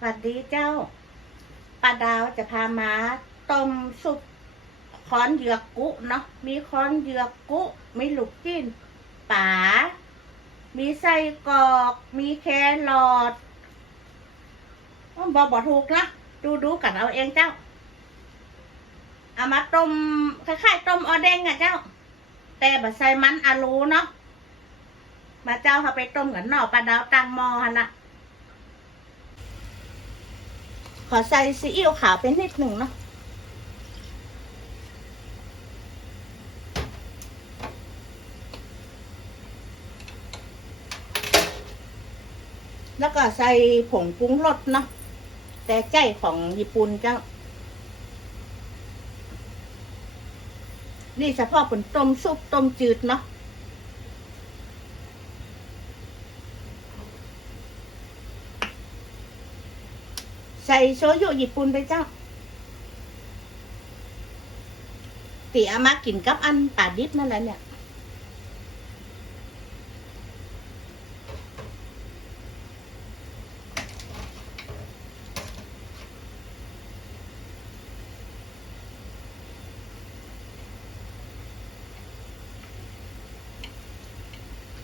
สวัสดีเจ้าป้าดาวจะพามาต้มซุปคอนเหยือกกุเนาะ มีคอนเหยือกกุ มีลูกจิ้นป๋า มีไส้กรอก มีแครอทบอกบอกถูกนะ ดูดูกันเอาเองเจ้า เอามาต้มคล้ายๆต้มออเด้งอะเจ้า แต่แบบใส่มันอาลูเนาะ มาเจ้าเขาไปต้มกันเนอปลาดาวตังมอหันนะ ขอใส่ซีอิ๊วขาวเป็นนิดหนึ่งเนาะแล้วก็ใส่ผงปรุงรสเนาะแต่ใจของญี่ปุ่นจ้านี่เฉพาะผลต้มซุปต้มจืดเนาะ ใส่โชยุญี่ปุ่นไปเจ้าตีอามากินกับอันป่าดิบนั่นแหละเนี่ย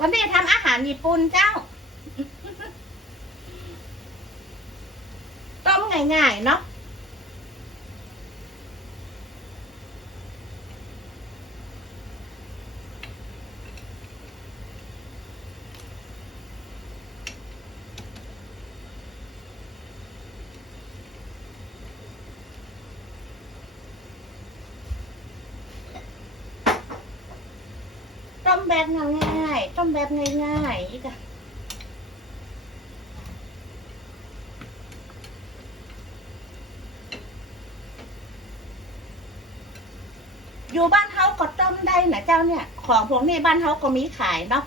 วันนี้ทำอาหารญี่ปุ่นเจ้า ต้ม ง่ายๆเนาะต้มแบบง่ายๆต้มแบบง่ายๆ อยู่บ้านเฮาก็ต้มได้นะเจ้าเนี่ย ของพวกนี้บ้านเฮาก็มีขายเนาะ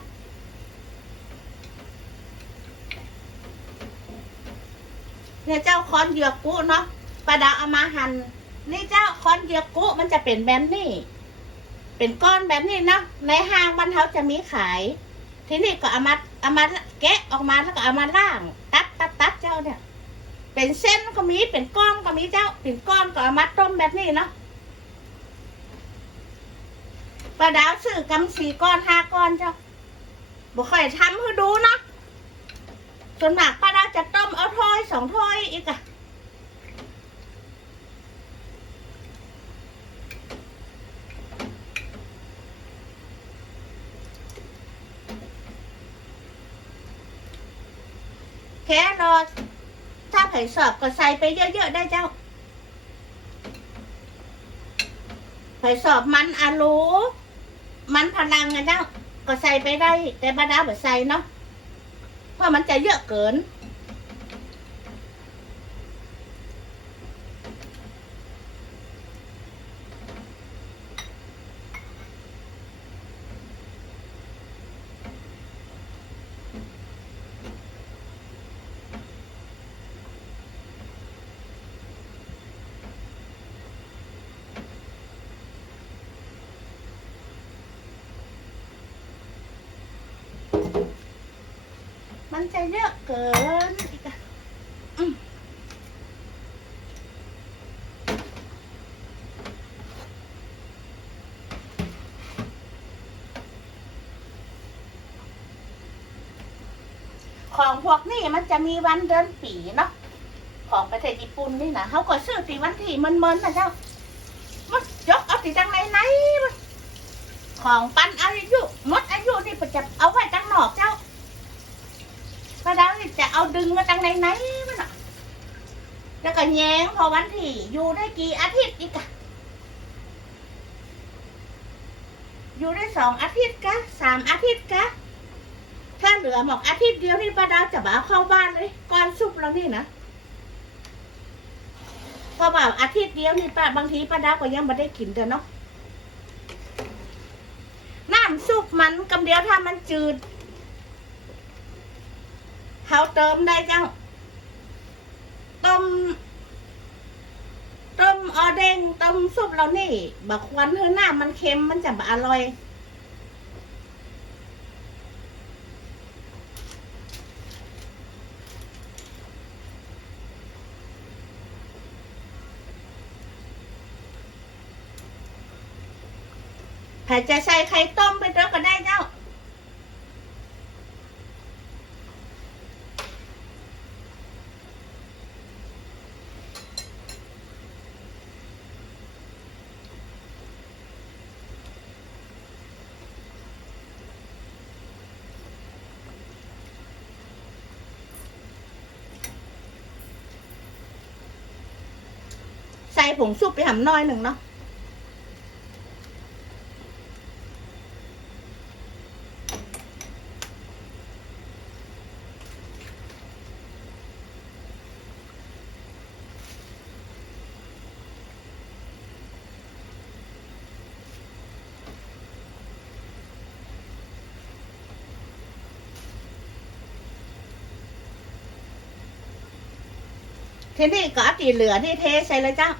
เนี่ยเจ้าคอนเหยือกกุเนาะปลาดาวเอามาหัน่นนี่เจ้าคอนเหยือกกุมันจะเป็นแบบนี้ เป็นก้อนแบบนี้เนาะในห้างบ้านเขาจะมีขาย ทีนี้ก็เอามาเอามาแกะออกมาแล้วก็เอามาล่าง ตัดตัดตัดเจ้าเนี่ย เป็นเส้นก็มีเป็นก้อนก็มีเจ้า เป็นก้อนก็เอามาต้มแบบนี้เนาะ ปลาดาวซื้อกำสีก้อนห้าก้อนเจ้าบุค่อยทำให้ดูนะส่วนมากป้าดาวจะต้มเอาถ้อยสองถ้อยอีกอะแค่รอถ้าไผ่สอบก็ใส่ไปเยอะๆได้เจ้า ไผ่สอบมันอาลู มันพลังไงเจ้าก็ใส่ไปได้ แต่บ้าดาบบใส่เนาะเพราะมันจะเยอะเกิน มันจะเยอะเกินอีกอะของพวกนี้มันจะมีวันเดือนปีเนาะของประเทศญี่ปุ่นนี่นะเขาก็ซื้อตีวันที่มันเมินนะเจ้ามันยกเอาตีจังไหนไหนของปันอายุมดอายุนี่ประจะเอาไว้จังหนอกเจ้า จะเอาดึงมาจากไหนไหนมันอะแล้วก็แย้งพอวันที่อยู่ได้กี่อาทิตย์อีกอะอยู่ได้สองอาทิตย์กะสามอาทิตย์กะถ้าเหลือหมอกอาทิตย์เดียวนี่ป้าดาวจะบ่เอาเข้าบ้านเลยก่อนซุปเรานี่นะพอแบบอาทิตย์เดียวนี่ป้าบางทีป้าดาวก็ยังไม่ได้กินแต่เนาะน้ำซุปมันกำเดียวถ้ามันจืด เขาเติมได้จัง ต้ม ต้มออเด้งต้มซุปเรานี่บักควันเธอหน้ามันเค็มมันจะอร่อย ถ้าจะใช้ไข่ต้มไปด้วยก็ได้เจ้า ผงซุปไปหำน้อยหนึ่งเนาะทีนี้ก็อาตีเหลือที่เทใส่เลยเจ้า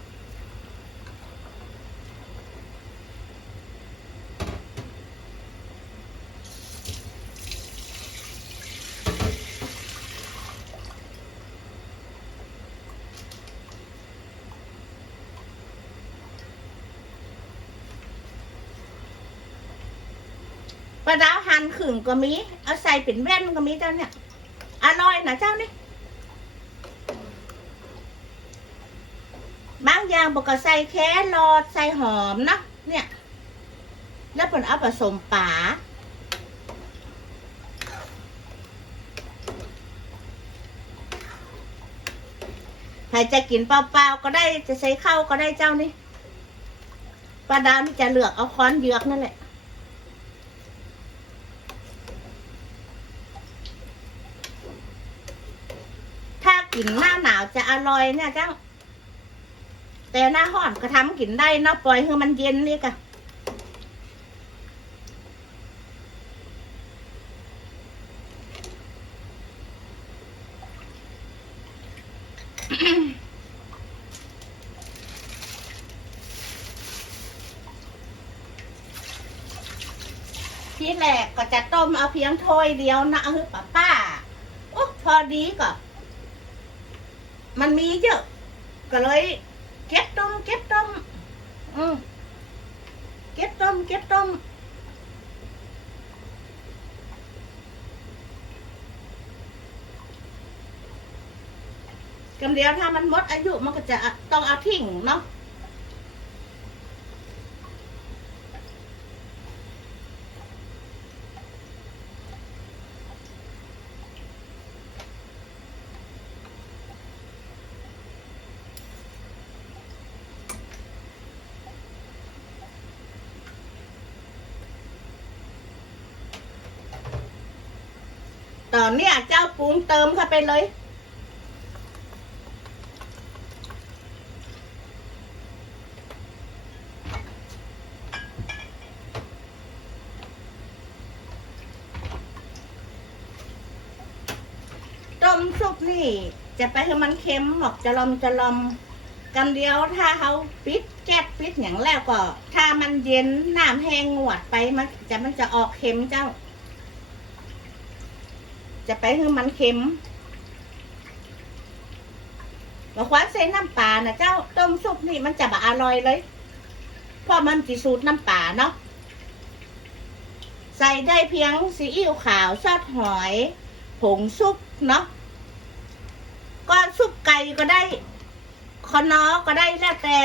ปลาดาวหั่นขึงก็มี เอาใส่เป็นแว่นก็มีเจ้าเนี่ย อร่อยนะเจ้านี่บางอย่างบอกก็ใส่แครอทใส่หอมนะเนี่ย แล้วผลเอาผสมป่าใครจะกินเปล่าๆก็ได้จะใส่ข้าวก็ได้เจ้านี่ปลาดาวนี่จะเลือกเอาค้อนเยือกนั่นแหละ กินหน้าหนาวจะอร่อยเนี่ยเจ้าแต่หน้าห้อนก็ทำกินได้นะปล่อยให้มันเย็นนี่กะที่แรกก็จะต้มเอาเพียงถ้วยเดียวนะเอาคือป้าป้าโอ้พอดีก็ มันมีเยอะก็เลย เก็บต้มเก็บต้มอืมเก็บต้มเก็บต้มกำเดียวถ้ามันหมดอายุมันก็จะต้องเอาทิ้งเนาะ อนเนี้ยเจ้าปรุงเติมเข้าไปเลย ต้มซุปนี่ จะไปให้มันเค็มหมอกจะลอมจะลอมกันเดียวถ้าเขาปิดแก๊สปิดอย่างแล้วก็ ถ้ามันเย็นน้ำแห้งงวดไปมันจะมันจะออกเค็มเจ้า จะไปให้มันเค็มบางควันใส่น้ำปลานะเจ้าต้มซุปนี่มันจะบอร่อยเลย เพราะมันจีสูตรน้ำปลาเนาะ ใส่ได้เพียงซีอิ๊วขาวซอสหอย ผงซุปเนาะก้อนซุปไก่ก็ได้ คอนอก็ได้แล้วแต่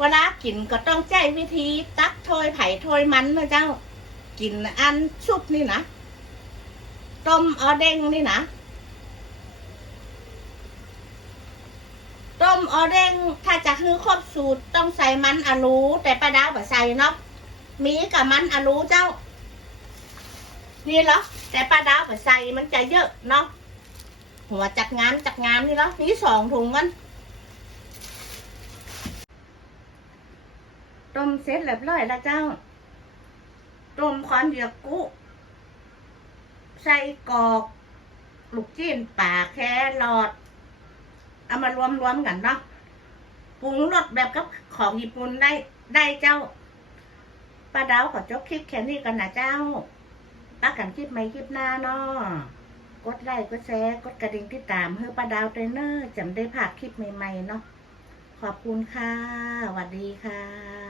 เวลากินก็ต้องใจวิธีตักถ้วยไผ่ถ้วยมันนะเจ้า กินอันซุปนี่นะ ต้มเอาเด้งนี่นะต้มออเด้งถ้าจะคือครบสูตรต้องใส่มันอะลูแต่ป้าดาวบ่ใส่เนาะมีกับมันอะลูเจ้า นี่เหรอแต่ป้าดาวบ่ใส่มันจะเยอะเนาะหัวจัดงานจัดงานนี่เหรอนี่สองถุงมัน ต้มเสร็จเรียบร้อยแล้วเจ้า ต้มคอนเดียวกุใส่กอก ลูกจิ้นป่าแครอทเอามารวมรวมๆกันเนาะปรุงรสแบบกับของญี่ปุ่นได้ได้เจ้าป้าดาวขอจบคลิปแค่นี้กันนะเจ้าป้ากันคลิปใหม่คลิปหน้าเนาะกดไลค์กดแชร์กดกระดิ่งติดตามเพื่อป้าดาวเทรนเนอร์จำได้พาดคลิปใหม่ๆเนาะขอบคุณค่ะสวัสดีค่ะ